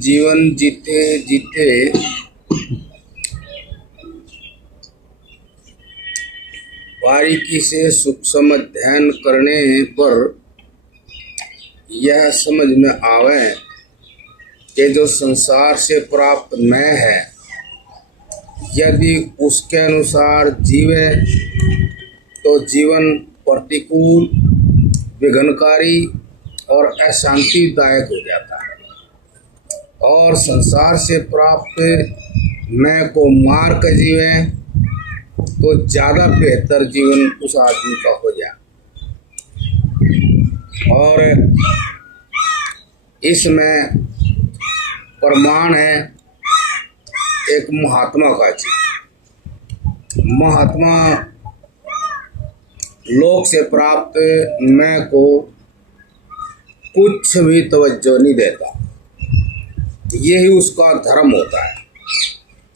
जीवन जीते जीते बारीकी से सूक्ष्म अध्ययन करने पर यह समझ में आवे कि जो संसार से प्राप्त मैं है, यदि उसके अनुसार जीवे तो जीवन प्रतिकूल, विघ्नकारी और अशांतिदायक हो जाता है। और संसार से प्राप्त मैं को मार कर जीवे तो ज़्यादा बेहतर जीवन उस आदमी का हो जाए। और इसमें प्रमाण है एक महात्मा का जी। महात्मा लोक से प्राप्त मैं को कुछ भी तवज्जो नहीं देता, यही उसका धर्म होता है।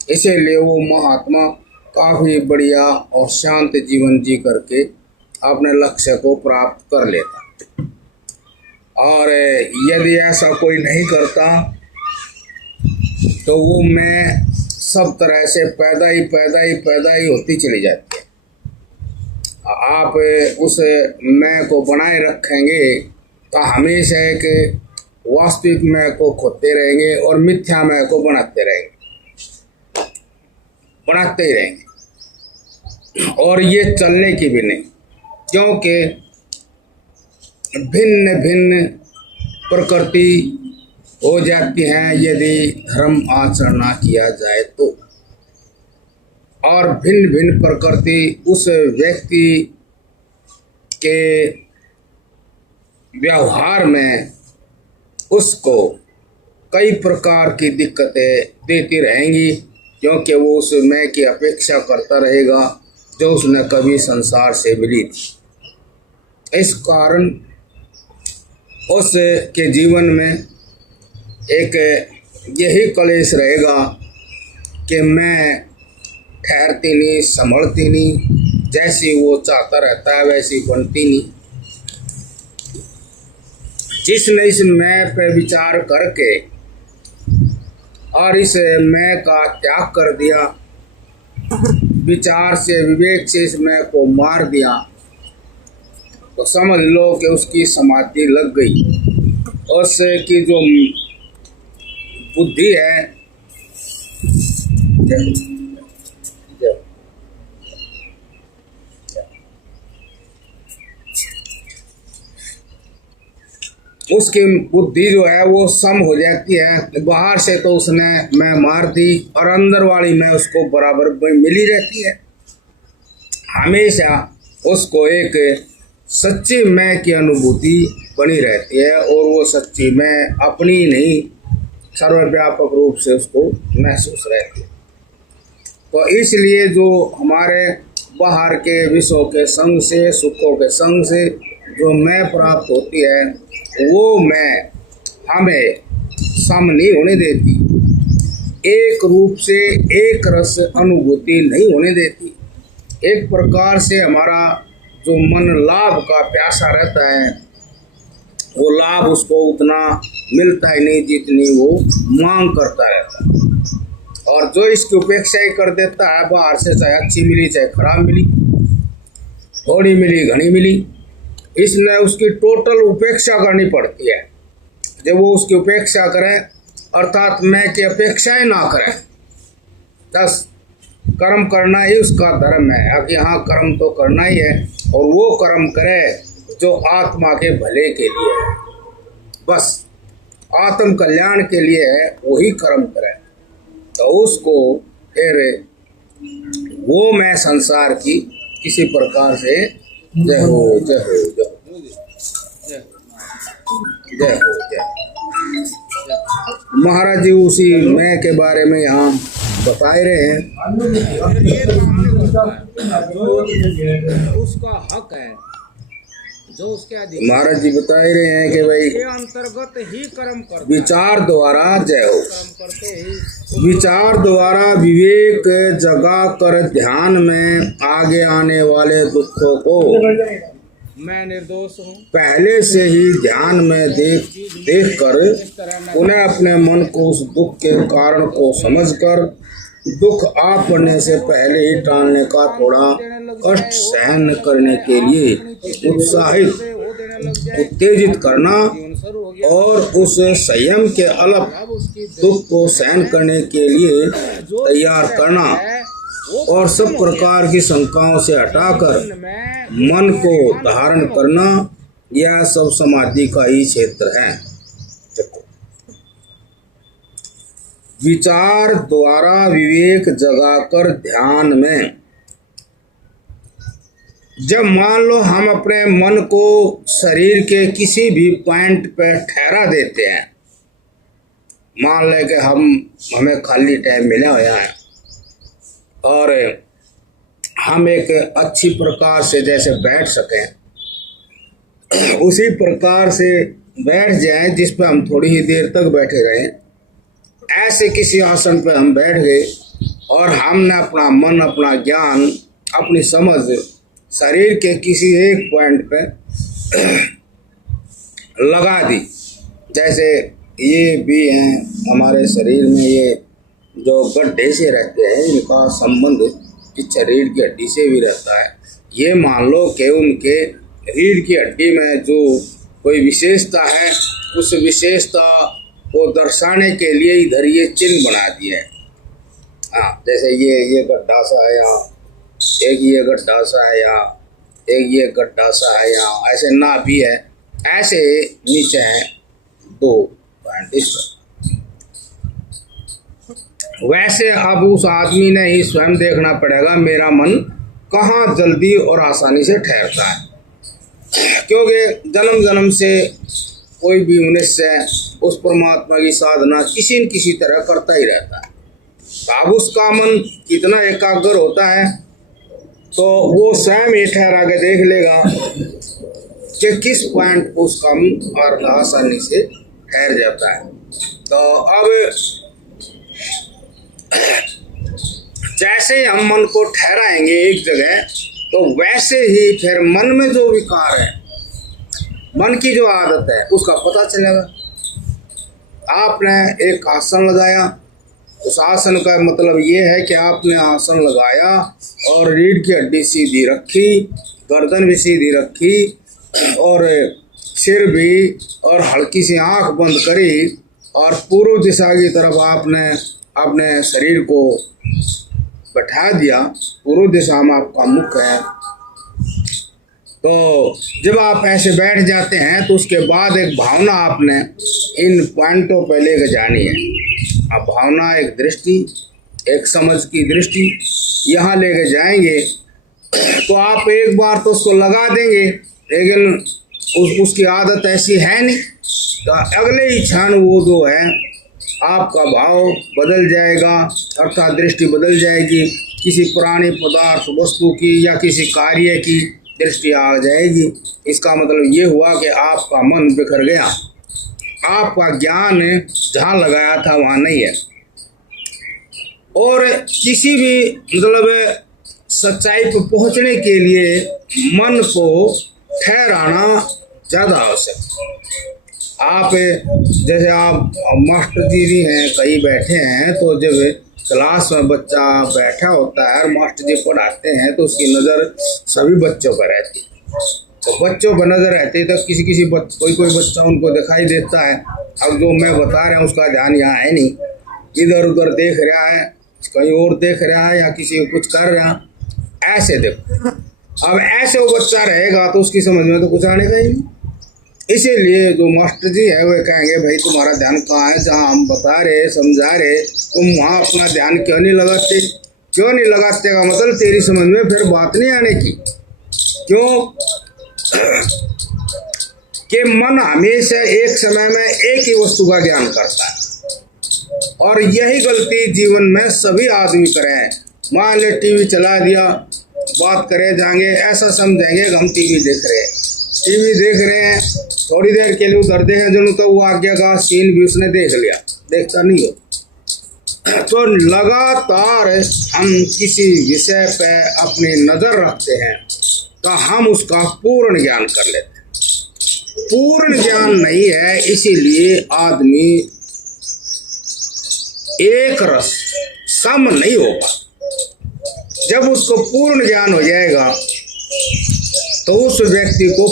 इसीलिए वो महात्मा काफ़ी बढ़िया और शांत जीवन जी करके अपने लक्ष्य को प्राप्त कर लेता। और यदि ऐसा कोई नहीं करता तो वो मैं सब तरह से पैदा ही होती चली जाती है। आप उस मैं को बनाए रखेंगे तो हमेशा एक वास्तविक मैं को खोते रहेंगे और मिथ्या मैं को बनाते ही रहेंगे। और ये चलने की भी नहीं, क्योंकि भिन्न भिन्न प्रकृति हो जाती हैं यदि धर्म आचरण ना किया जाए तो। और भिन्न भिन्न प्रकृति उस व्यक्ति के व्यवहार में उसको कई प्रकार की दिक्कतें देती रहेंगी, क्योंकि वो उस मैं की अपेक्षा करता रहेगा जो उसने कभी संसार से मिली थी। इस कारण उस के जीवन में एक यही क्लेश रहेगा कि मैं ठहरती नहीं, संभलती नहीं, जैसी वो चाहता रहता है वैसी बनती नहीं। जिसने इस मैं पे विचार करके और इस मैं का त्याग कर दिया, विचार से विवेक से इस मैं को मार दिया, तो समझ लो कि उसकी समाधि लग गई। उसकी जो बुद्धि है उसकी बुद्धि जो है वो सम हो जाती है। बाहर से तो उसने मैं मार दी और अंदर वाली मैं उसको बराबर मिली रहती है। हमेशा उसको एक सच्ची मैं की अनुभूति बनी रहती है और वो सच्ची मैं अपनी नहीं सर्वव्यापक रूप से उसको महसूस रहती है। तो इसलिए जो हमारे बाहर के विषयों के संग से, सुखों के संग से जो मैं प्राप्त होती है, वो मैं हमें सम नहीं होने देती, एक रूप से एक रस अनुभूति नहीं होने देती। एक प्रकार से हमारा जो मन लाभ का प्यासा रहता है, वो लाभ उसको उतना मिलता ही नहीं जितनी वो मांग करता रहता है। और जो इसकी उपेक्षा ही कर देता है, बाहर से चाहे अच्छी मिली चाहे खराब मिली, थोड़ी मिली घनी मिली, इसलिए उसकी टोटल उपेक्षा करनी पड़ती है। जब वो उसकी उपेक्षा करें अर्थात मैं की अपेक्षाएं ना करें। बस कर्म करना ही उसका धर्म है। अब यहाँ कर्म तो करना ही है, और वो कर्म करे जो आत्मा के भले के लिए है, बस आत्म कल्याण के लिए है, वही कर्म करे। तो उसको फिर वो मैं संसार की किसी प्रकार से जय हो जय हो जय हो जय हो जय। महाराज जी उसी मैं के बारे में यहाँ बता रहे हैं। उसका हक है जो उसके अधिकार। महाराज जी बता ही रहे हैं कि भाई के अंतर्गत ही कर्म करते, विचार द्वारा जय हो, करते ही विचार द्वारा विवेक जगा कर ध्यान में आगे आने वाले दुखों को मैं निर्दोष हूँ पहले से ही ध्यान में देख कर उन्हें अपने मन को उस दुख के कारण को समझकर दुख आ पड़ने से पहले ही टालने का थोड़ा कष्ट सहन करने के लिए उत्तेजित करना और उस संयम के अलग दुख को सहन करने के लिए तैयार करना और सब प्रकार की शंकाओं से हटाकर मन को धारण करना, यह सब समाधि का ही क्षेत्र है। विचार द्वारा विवेक जगाकर ध्यान में, जब मान लो हम अपने मन को शरीर के किसी भी पॉइंट पर ठहरा देते हैं, मान ले कि हमें खाली टाइम मिला हुआ है और हम एक अच्छी प्रकार से जैसे बैठ सकें, उसी प्रकार से बैठ जाएं जिस पर हम थोड़ी ही देर तक बैठे रहें। ऐसे किसी आसन पर हम बैठ गए और हमने अपना मन, अपना ज्ञान, अपनी समझ शरीर के किसी एक पॉइंट पे लगा दी। जैसे ये भी हैं हमारे शरीर में, ये जो गड्ढे से रहते हैं इनका संबंध इस शरीर की हड्डी से भी रहता है। ये मान लो कि उनके रीढ़ की हड्डी में जो कोई विशेषता है, उस विशेषता को दर्शाने के लिए इधर ये चिन्ह बना दिए हैं। हाँ, जैसे ये गड्ढा सा है यहाँ, एक ये गड्ढा सा है यहाँ, एक ये गड्ढा सा है यहाँ, ऐसे ना भी है, ऐसे नीचे हैं 2 पॉइंट इस पर। वैसे अब उस आदमी ने ही स्वयं देखना पड़ेगा मेरा मन कहाँ जल्दी और आसानी से ठहरता है, क्योंकि जन्म जन्म से कोई भी मनुष्य उस परमात्मा की साधना किसी न किसी तरह करता ही रहता है। अब उसका मन कितना एकाग्र होता है तो वो स्वयं ही ठहरा के देख लेगा कि किस पॉइंट पर उसका मन आसानी से ठहर जाता है। तो अब जैसे हम मन को ठहराएंगे एक जगह, तो वैसे ही फिर मन में जो विकार है, मन की जो आदत है, उसका पता चलेगा। आपने एक आसन लगाया, उस आसन का मतलब ये है कि आपने आसन लगाया और रीढ़ की हड्डी सीधी रखी, गर्दन भी सीधी रखी और सिर भी, और हल्की सी आंख बंद करी और पूर्व दिशा की तरफ आपने अपने शरीर को बैठा दिया। पूर्व दिशा में आपका मुख है। तो जब आप ऐसे बैठ जाते हैं तो उसके बाद एक भावना आपने इन पॉइंटों पर लेकर जानी है। अब भावना एक दृष्टि, एक समझ की दृष्टि यहाँ लेके जाएंगे तो आप एक बार तो उसको लगा देंगे, लेकिन उसकी आदत ऐसी है नहीं, तो अगले ही क्षण वो जो है आपका भाव बदल जाएगा, अर्थात दृष्टि बदल जाएगी, किसी पुराने पदार्थ वस्तु की या किसी कार्य की दृष्टि आ जाएगी। इसका मतलब ये हुआ कि आपका मन बिखर गया, आपका ज्ञान जहाँ लगाया था वहाँ नहीं है। और किसी भी मतलब सच्चाई पर पहुँचने के लिए मन को ठहराना ज़्यादा आवश्यक। आप जैसे आप मास्टर जी भी हैं, कहीं बैठे हैं, तो जब क्लास में बच्चा बैठा होता है और मास्टर जी पढ़ाते हैं तो उसकी नज़र सभी बच्चों पर रहती है, तो बच्चों पर नजर रहती है, तो कोई बच्चा उनको दिखाई देता है। अब जो मैं बता रहा हूँ उसका ध्यान यहाँ है नहीं, इधर उधर देख रहा है, कहीं और देख रहा है, या किसी को कुछ कर रहा, ऐसे देखो। अब ऐसे वो बच्चा रहेगा तो उसकी समझ में तो कुछ आनेगा ही नहीं। इसीलिए जो मास्टर जी है वो कहेंगे भाई तुम्हारा ध्यान कहाँ है, जहाँ हम बता रहे समझा रहे तुम वहाँ अपना ध्यान क्यों नहीं लगाते। क्यों नहीं लगाते का मतलब तेरी समझ में फिर बात नहीं आने की। क्यों कि मन हमेशा एक समय में एक ही वस्तु का ज्ञान करता है, और यही गलती जीवन में सभी आदमी करें। मान ले टीवी चला दिया, बात करे जाएंगे, ऐसा समझेंगे कि हम टीवी देख रहे हैं, थोड़ी देर के लिए उधर देखें जो तो वो आज्ञा का सीन भी उसने देख लिया, देखता नहीं हो। तो लगातार हम किसी विषय पे अपनी नजर रखते हैं तो हम उसका पूर्ण ज्ञान कर लेते हैं। पूर्ण ज्ञान नहीं है, इसीलिए आदमी एक रस सम नहीं होगा। जब उसको पूर्ण ज्ञान हो जाएगा तो उस व्यक्ति को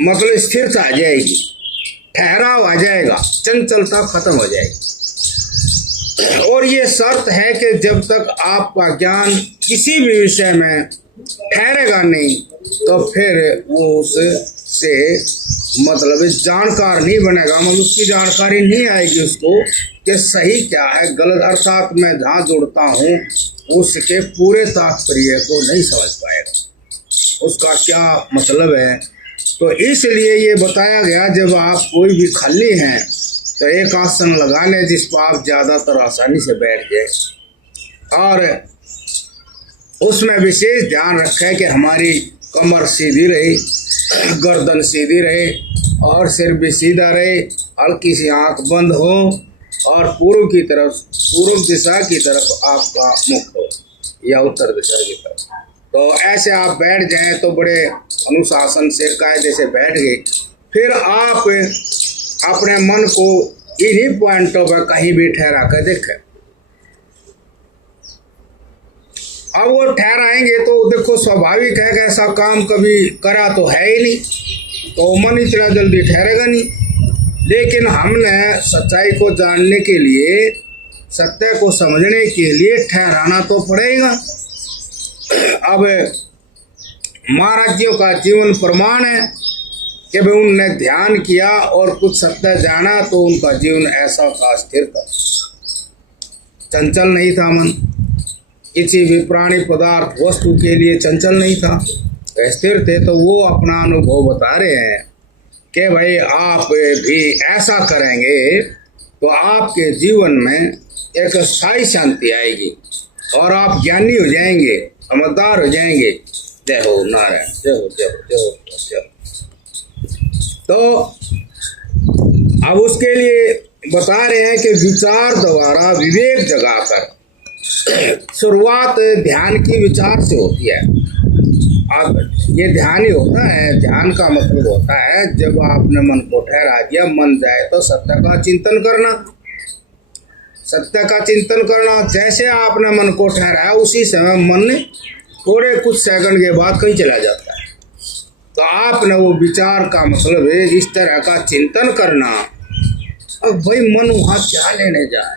मतलब स्थिरता आ जाएगी, ठहराव आ जाएगा, चंचलता खत्म हो जाएगी। और ये शर्त है कि जब तक आपका ज्ञान किसी भी विषय में ठहरेगा नहीं तो फिर वो उससे मतलब जानकार नहीं बनेगा, मतलब उसकी जानकारी नहीं आएगी उसको कि सही क्या है गलत, अर्थात मैं जहाँ जुड़ता हूँ उसके पूरे तात्पर्य को नहीं समझ पाएगा, उसका क्या मतलब है। तो इसलिए ये बताया गया जब आप कोई भी खाली हैं तो एक आसन लगा लें जिस पर आप ज़्यादातर आसानी से बैठ जाए, और उसमें विशेष ध्यान रखें कि हमारी कमर सीधी रहे, गर्दन सीधी रहे और सिर भी सीधा रहे, हल्की सी आंख बंद हो और पूर्व दिशा की तरफ आपका मुख हो या उत्तर दिशा की तरफ। तो ऐसे आप बैठ जाएं तो बड़े अनुशासन से कायदे से बैठ गए। फिर आप अपने मन को इन्हीं पॉइंटों पर कहीं भी ठहरा कर देखें। अब वो ठहराएंगे तो देखो स्वाभाविक है कि ऐसा काम कभी करा तो है ही नहीं, तो मन इतना जल्दी ठहरेगा नहीं। लेकिन हमने सच्चाई को जानने के लिए, सत्य को समझने के लिए ठहराना तो पड़ेगा। अब महाराजियों का जीवन प्रमाण है कि भाई उनने ध्यान किया और कुछ सत्य जाना तो उनका जीवन ऐसा था, स्थिर था, चंचल नहीं था मन, किसी भी प्राणी पदार्थ वस्तु के लिए चंचल नहीं था, स्थिर थे। तो वो अपना अनुभव बता रहे हैं कि भाई आप भी ऐसा करेंगे तो आपके जीवन में एक स्थायी शांति आएगी और आप ज्ञानी हो जाएंगे, समझदार हो जाएंगे। जय हो नारायण, जय हो जय हो जय हो जय हो। तो अब उसके लिए बता रहे हैं कि विचार द्वारा विवेक जगाकर, शुरुआत ध्यान की विचार से होती है। अब ये ध्यान ही होता है, ध्यान का मतलब होता है जब आपने मन को ठहरा दिया, मन जाए तो सत्य का चिंतन करना, सत्य का चिंतन करना। जैसे आपने मन को ठहराया उसी समय मन थोड़े कुछ सेकंड के बाद कहीं चला जाता है। तो आपने वो विचार का मतलब है इस तरह का चिंतन करना। अब भाई मन वहाँ क्या लेने जाए,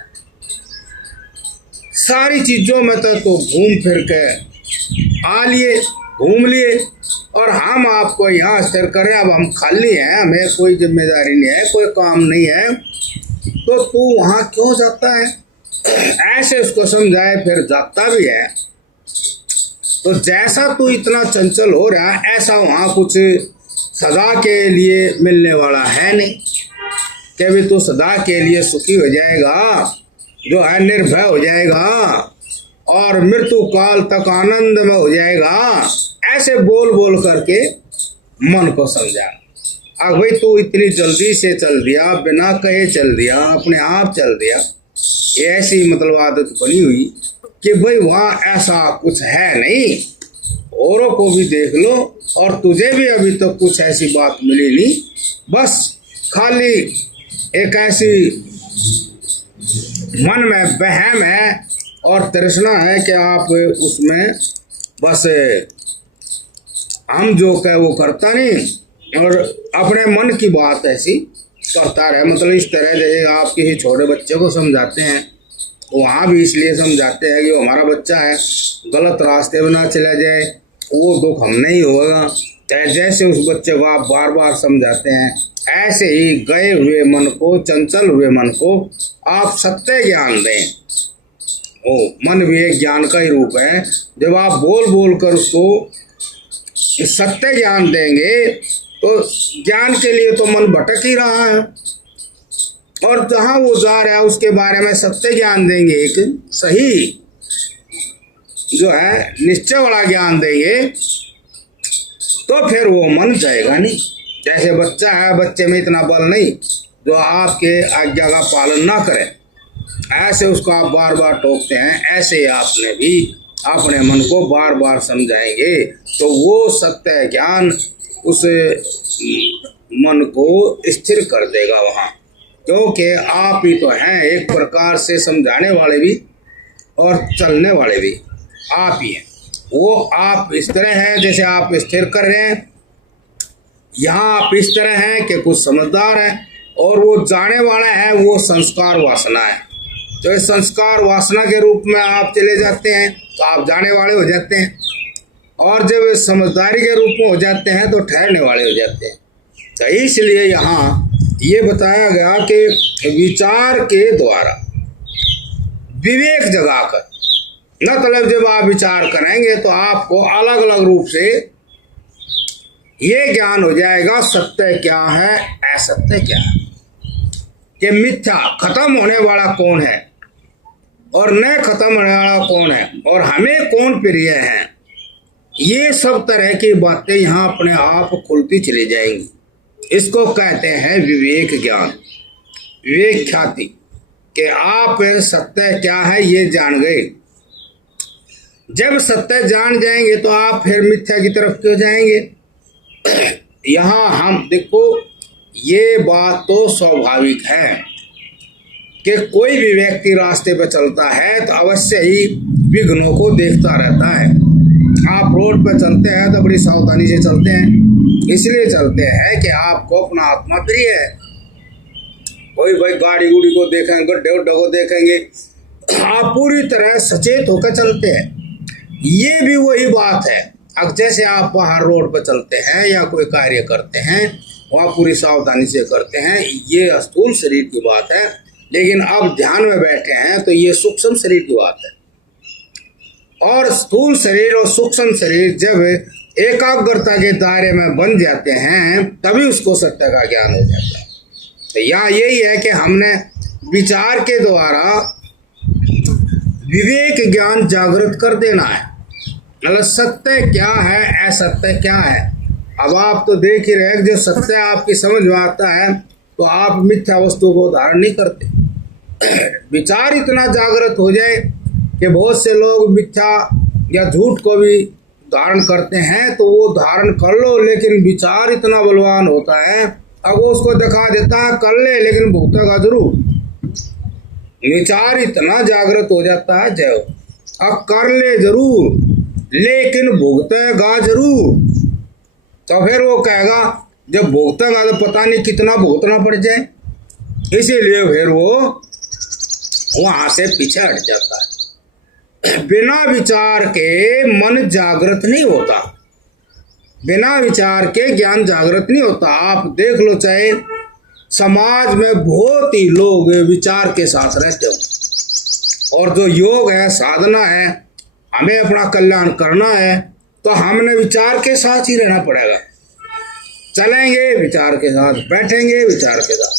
सारी चीजों में तो घूम फिर के आ लिए, घूम लिए, और हम आपको यहाँ स्थिर करें। अब हम खाली हैं, हमें कोई जिम्मेदारी नहीं है, कोई काम नहीं है, तो तू वहाँ क्यों जाता है, ऐसे उसको समझाए, फिर जाता भी है। तो जैसा तू इतना चंचल हो रहा है ऐसा वहाँ कुछ सदा के लिए मिलने वाला है नहीं कि भी तू सदा के लिए सुखी हो जाएगा, जो है निर्भय हो जाएगा और मृत्यु काल तक आनंद में हो जाएगा। ऐसे बोल बोल करके मन को समझा। अब भाई तू इतनी जल्दी से चल दिया, बिना कहे चल दिया, अपने आप चल दिया, ये ऐसी मतलब आदत बनी हुई कि भाई वहाँ ऐसा कुछ है नहीं, औरों को भी देख लो और तुझे भी अभी तक तो कुछ ऐसी बात मिली नहीं, बस खाली एक ऐसी मन में वहम है और तृष्णा है कि आप उसमें बस हम जो कहे वो करता नहीं और अपने मन की बात ऐसी करता रहे। मतलब इस तरह जैसे आप किसी छोटे बच्चे को समझाते हैं, वहाँ भी इसलिए समझाते हैं कि वो हमारा बच्चा है, गलत रास्ते में ना चला जाए, वो दुख हम नहीं होगा। जैसे उस बच्चे को आप बार बार समझाते हैं, ऐसे ही गए हुए मन को, चंचल हुए मन को आप सत्य ज्ञान दें। ओ मन भी एक ज्ञान का ही रूप है। जब आप बोल बोल कर उसको सत्य ज्ञान देंगे तो ज्ञान के लिए तो मन भटक ही रहा है, और जहां वो जा रहा है उसके बारे में सत्य ज्ञान देंगे, एक सही जो है निश्चय वाला ज्ञान देंगे, तो फिर वो मन जाएगा नहीं। जैसे बच्चा है, बच्चे में इतना बल नहीं जो आपके आज्ञा का पालन ना करे, ऐसे उसको आप बार बार टोकते हैं, ऐसे ही आपने भी अपने मन को बार बार समझाएंगे तो वो सत्य ज्ञान उस मन को स्थिर कर देगा वहाँ। क्योंकि आप ही तो हैं एक प्रकार से समझाने वाले भी और चलने वाले भी आप ही हैं। वो आप इस तरह हैं जैसे आप स्थिर कर रहे हैं, यहाँ आप इस तरह हैं कि कुछ समझदार है, और वो जाने वाला है वो संस्कार वासना है। तो इस संस्कार वासना के रूप में आप चले जाते हैं तो आप जाने वाले हो जाते हैं, और जब समझदारी के रूप में हो जाते हैं तो ठहरने वाले हो जाते हैं। तो इसलिए यहाँ ये बताया गया कि विचार के द्वारा विवेक जगाकर, मतलब जब आप विचार करेंगे तो आपको अलग अलग रूप से ये ज्ञान हो जाएगा सत्य क्या है, असत्य क्या है, कि मिथ्या खत्म होने वाला कौन है और न खत्म होने वाला कौन है, और हमें कौन प्रिय है। ये सब तरह की बातें यहाँ अपने आप खुलती चली जाएंगी। इसको कहते हैं विवेक ज्ञान, विवेक ख्याति, कि आप सत्य क्या है ये जान गए। जब सत्य जान जाएंगे तो आप फिर मिथ्या की तरफ क्यों जाएंगे। यहाँ हम देखो, ये बात तो स्वाभाविक है कि कोई भी व्यक्ति रास्ते पर चलता है तो अवश्य ही विघ्नों को देखता रहता है। आप रोड पर चलते हैं तो बड़ी सावधानी से चलते हैं, इसलिए चलते हैं कि आपको अपना आत्मा प्रिय है। कोई भाई गाड़ी गुड़ी को देखेंगे, गड्ढे उड्ढे को देखेंगे, आप पूरी तरह सचेत होकर चलते हैं। ये भी वही बात है। अब जैसे आप बाहर रोड पर चलते हैं या कोई कार्य करते हैं, वहाँ पूरी सावधानी से करते हैं, ये स्थूल शरीर की बात है। लेकिन अब ध्यान में बैठे हैं तो ये सूक्ष्म शरीर की बात है। और स्थूल शरीर और सूक्ष्म शरीर जब एकाग्रता के दायरे में बन जाते हैं तभी उसको सत्य का ज्ञान हो जाता है। तो यहाँ यही है कि हमने विचार के द्वारा विवेक ज्ञान जागृत कर देना है। मतलब सत्य क्या है, असत्य क्या है। अब आप तो देख ही रहे, जो सत्य आपकी समझ में आता है तो आप मिथ्या वस्तु को धारण नहीं करते। विचार इतना जागृत हो जाए कि बहुत से लोग मिथ्या या झूठ को भी धारण करते हैं, तो वो धारण कर लो, लेकिन विचार इतना बलवान होता है, अब वो उसको दिखा देता है कर ले, लेकिन भुगतेगा जरूर। विचार इतना जागृत हो जाता है, जय अब कर ले जरूर लेकिन भुगतेगा जरूर। तो फिर वो कहेगा जब भुगतेगा तो पता नहीं कितना भुगतना पड़ जाए, इसीलिए फिर वो वहां से पीछे हट जाता है। बिना विचार के मन जागृत नहीं होता, बिना विचार के ज्ञान जागृत नहीं होता। आप देख लो, चाहे समाज में बहुत ही लोग विचार के साथ रहते हो, और जो योग है, साधना है, हमें अपना कल्याण करना है, तो हमने विचार के साथ ही रहना पड़ेगा। चलेंगे विचार के साथ, बैठेंगे विचार के साथ।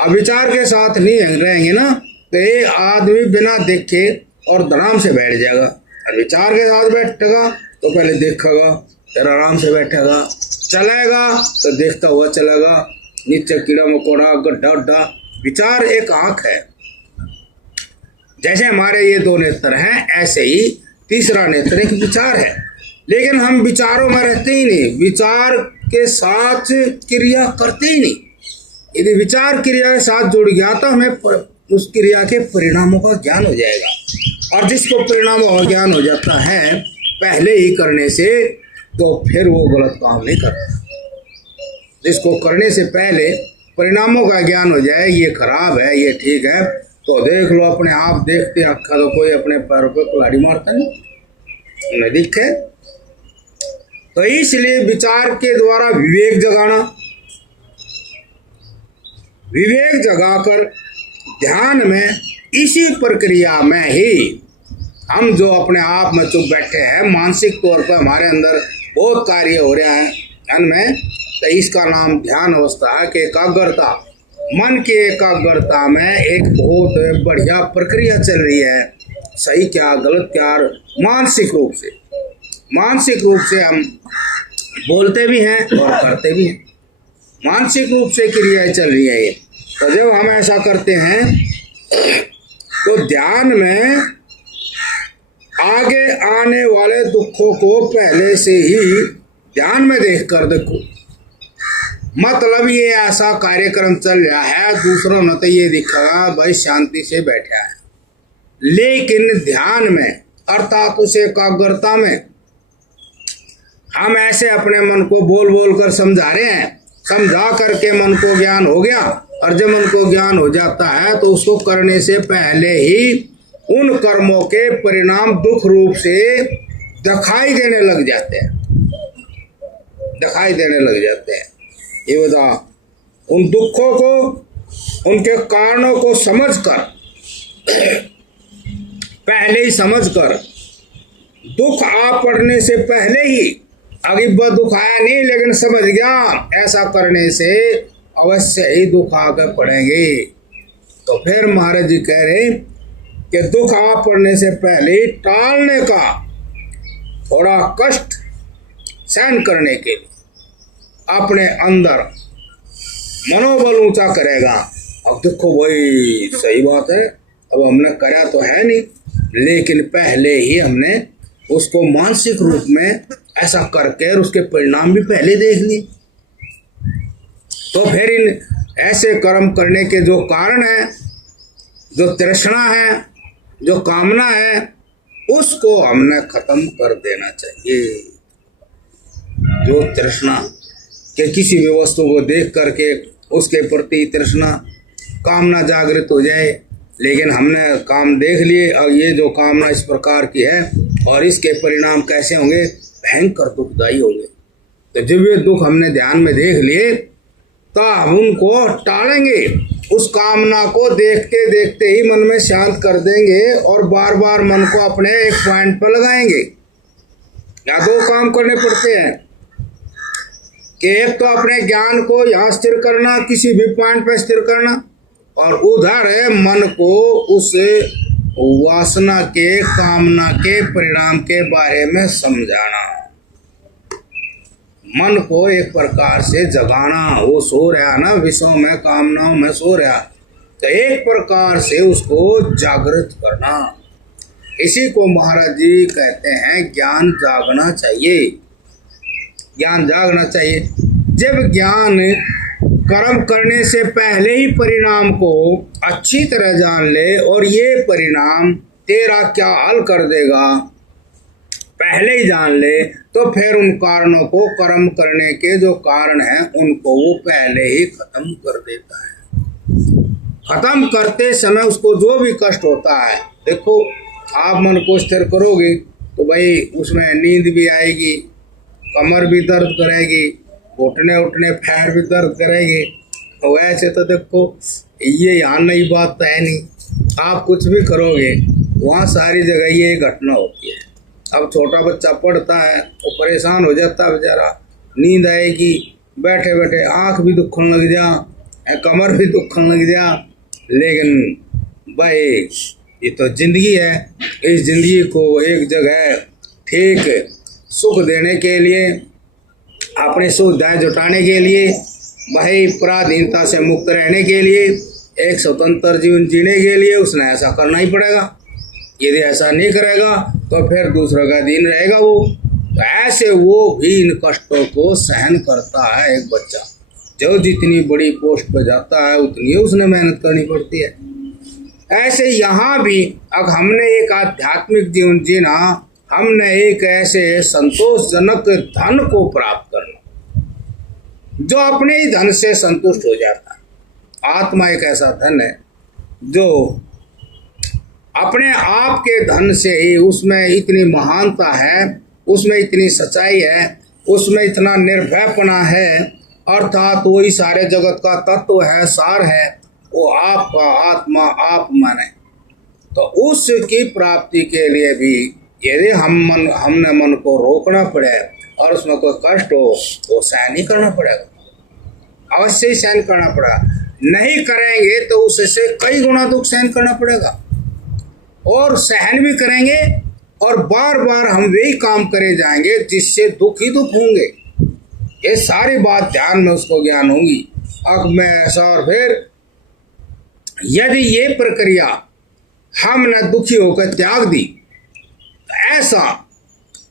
अब विचार के साथ नहीं रहेंगे ना तो एक आदमी बिना देखे और धड़ाम से बैठ जाएगा, और विचार के साथ बैठेगा तो पहले देखेगा, फिर आराम से बैठेगा, चलेगा तो देखता हुआ चलेगा, नीचे कीड़ा मकोड़ा, गड्ढा उड्ढा। विचार एक आंख है, जैसे हमारे ये दो नेत्र हैं, ऐसे ही तीसरा नेत्र एक विचार है। लेकिन हम विचारों में रहते ही नहीं, विचार के साथ क्रिया करते ही नहीं। यदि विचार क्रिया के साथ जुड़ गया तो हमें उस क्रिया के परिणामों का ज्ञान हो जाएगा, और जिसको परिणामों का ज्ञान हो जाता है पहले ही करने से, तो फिर वो गलत काम नहीं करता। जिसको करने से पहले परिणामों का ज्ञान हो जाए, ये खराब है ये ठीक है, तो देख लो अपने आप देखते आखा तो कोई अपने पैरों पे कुल्हाड़ी मारता नहीं दिखे। तो इसलिए विचार के द्वारा विवेक जगाना, विवेक जगाकर ध्यान में इसी प्रक्रिया में ही हम जो अपने आप में चुप बैठे हैं, मानसिक तौर पर हमारे अंदर बहुत कार्य हो रहा है उनमें, तो इसका नाम ध्यान अवस्था है कि एकाग्रता, मन की एकाग्रता में एक बहुत बढ़िया प्रक्रिया चल रही है। सही क्या गलत क्या, मानसिक रूप से हम बोलते भी हैं और करते भी हैं, मानसिक रूप से क्रियाएं चल रही है ये। तो जब हम ऐसा करते हैं तो ध्यान में आगे आने वाले दुखों को पहले से ही ध्यान में देखकर देखो। मतलब ये ऐसा कार्यक्रम चल रहा है, दूसरों ने तो ये दिखेगा भाई शांति से बैठा है, लेकिन ध्यान में अर्थात उस एकाग्रता में हम ऐसे अपने मन को बोल बोल कर समझा रहे हैं, समझा करके मन को ज्ञान हो गया। और जब मन को ज्ञान हो जाता है तो उसको करने से पहले ही उन कर्मों के परिणाम दुख रूप से दिखाई देने लग जाते हैं, ये बता उन दुखों को, उनके कारणों को समझकर, पहले ही समझकर, दुख आ पड़ने से पहले ही, अभी वह दुख आया नहीं लेकिन समझ गया ऐसा करने से अवश्य ही दुख आकर पड़ेंगे। तो फिर महाराज जी कह रहे कि दुख आ पड़ने से पहले टालने का थोड़ा कष्ट सहन करने के लिए अपने अंदर मनोबल ऊंचा करेगा। अब देखो भाई सही बात है, अब हमने करा तो है नहीं, लेकिन पहले ही हमने उसको मानसिक रूप में ऐसा करके और उसके परिणाम भी पहले देख लिए। तो फिर इन ऐसे कर्म करने के जो कारण है, जो तृष्णा है, जो कामना है, उसको हमने खत्म कर देना चाहिए। जो तृष्णा कि किसी भी वस्तु को देख करके उसके प्रति तृष्णा कामना जागृत हो जाए, लेकिन हमने काम देख लिए और ये जो कामना इस प्रकार की है और इसके परिणाम कैसे होंगे, भयंकर दुखदायी होंगे। तो जब ये दुख हमने ध्यान में देख लिए तो हम उनको टालेंगे, उस कामना को देखते देखते ही मन में शांत कर देंगे और बार बार मन को अपने एक पॉइंट पर लगाएंगे। या दो काम करने पड़ते हैं कि एक तो अपने ज्ञान को यहाँ स्थिर करना, किसी भी पॉइंट पर स्थिर करना, और उधर है मन को उस वासना के, कामना के परिणाम के बारे में समझाना, मन को एक प्रकार से जगाना। वो सो रहा ना विषयों में, कामनाओं में सो रहा, तो एक प्रकार से उसको जागृत करना। इसी को महाराज जी कहते हैं ज्ञान जागना चाहिए, ज्ञान जागना चाहिए। जब ज्ञान कर्म करने से पहले ही परिणाम को अच्छी तरह जान ले और ये परिणाम तेरा क्या हल कर देगा पहले ही जान ले, तो फिर उन कारणों को, कर्म करने के जो कारण हैं उनको वो पहले ही खत्म कर देता है। खत्म करते समय उसको जो भी कष्ट होता है, देखो आप मन को स्थिर करोगे तो भाई उसमें नींद भी आएगी, कमर भी दर्द करेगी, घुटने उठने पैर भी दर्द करेंगे। तो ऐसे तो देखो ये यहाँ नई बात तो है नहीं, आप कुछ भी करोगे वहाँ सारी जगह ये घटना होती है। अब छोटा बच्चा पढ़ता है वो परेशान हो जाता है बेचारा, नींद आएगी, बैठे बैठे आँख भी दुखने लग जा, कमर भी दुखने लग जा। लेकिन भाई ये तो जिंदगी है, इस जिंदगी को एक जगह ठीक सुख देने के लिए, अपनी सुविधाएं जुटाने के लिए, भाई पराधीनता से मुक्त रहने के लिए, एक स्वतंत्र जीवन जीने के लिए उसने ऐसा करना ही पड़ेगा। यदि ऐसा नहीं करेगा तो फिर दूसरों का दिन रहेगा वो। तो ऐसे वो भी इन कष्टों को सहन करता है। एक बच्चा जो जितनी बड़ी पोस्ट पर जाता है उतनी उसने मेहनत करनी पड़ती है। ऐसे यहाँ भी अब हमने एक आध्यात्मिक जीवन जीना, हमने एक ऐसे संतोषजनक धन को प्राप्त करना जो अपने ही धन से संतुष्ट हो जाता है। आत्मा एक ऐसा धन है जो अपने आप के धन से ही, उसमें इतनी महानता है, उसमें इतनी सच्चाई है, उसमें इतना निर्भयपना है, अर्थात वही सारे जगत का तत्व है, सार है, वो आपका आत्मा आप माने। तो उसकी प्राप्ति के लिए भी यदि हमने मन को रोकना पड़े और उसमें कोई कष्ट हो वो सहन ही करना पड़ेगा, अवश्य ही सहन करना पड़ेगा। नहीं करेंगे तो उससे कई गुना दुख सहन करना पड़ेगा, और सहन भी करेंगे और बार बार हम वही काम करे जाएंगे जिससे दुख ही दुख होंगे। ये सारी बात ध्यान में उसको ज्ञान होगी। अब मैं ऐसा, और फिर यदि ये प्रक्रिया हमने दुखी होकर त्याग दी, ऐसा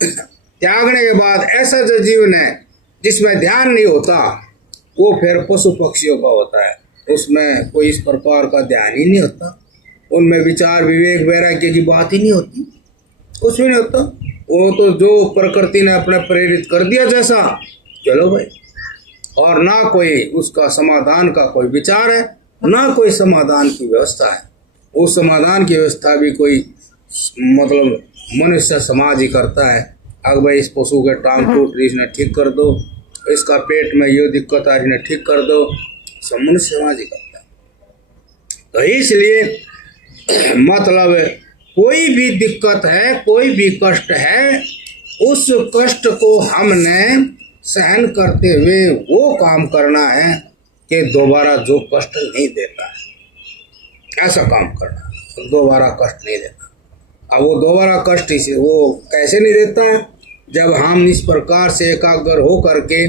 त्यागने के बाद ऐसा जो जीवन है जिसमें ध्यान नहीं होता वो फिर पशु पक्षियों का होता है। उसमें कोई इस प्रकार का ध्यान ही नहीं होता, उनमें विचार विवेक वैराग्य की बात ही नहीं होती, कुछ भी नहीं होता। वो तो जो प्रकृति ने अपने प्रेरित कर दिया जैसा, चलो भाई, और ना कोई उसका समाधान का कोई विचार है, ना कोई समाधान की व्यवस्था है। उस समाधान की व्यवस्था भी कोई मतलब मनुष्य समाज ही करता है। अगर भाई इस पशु के टांग टूट रही, इसने ठीक कर दो, इसका पेट में ये दिक्कत आ रही है, ठीक कर दो, सब मनुष्य समाज ही करता है। तो इसलिए मतलब कोई भी दिक्कत है, कोई भी कष्ट है, उस कष्ट को हमने सहन करते हुए वो काम करना है कि दोबारा जो कष्ट नहीं देता है, ऐसा काम करना, दोबारा कष्ट नहीं देता। अब वो दोबारा कष्ट इसे वो कैसे नहीं देता है? जब हम इस प्रकार से एकाग्र हो करके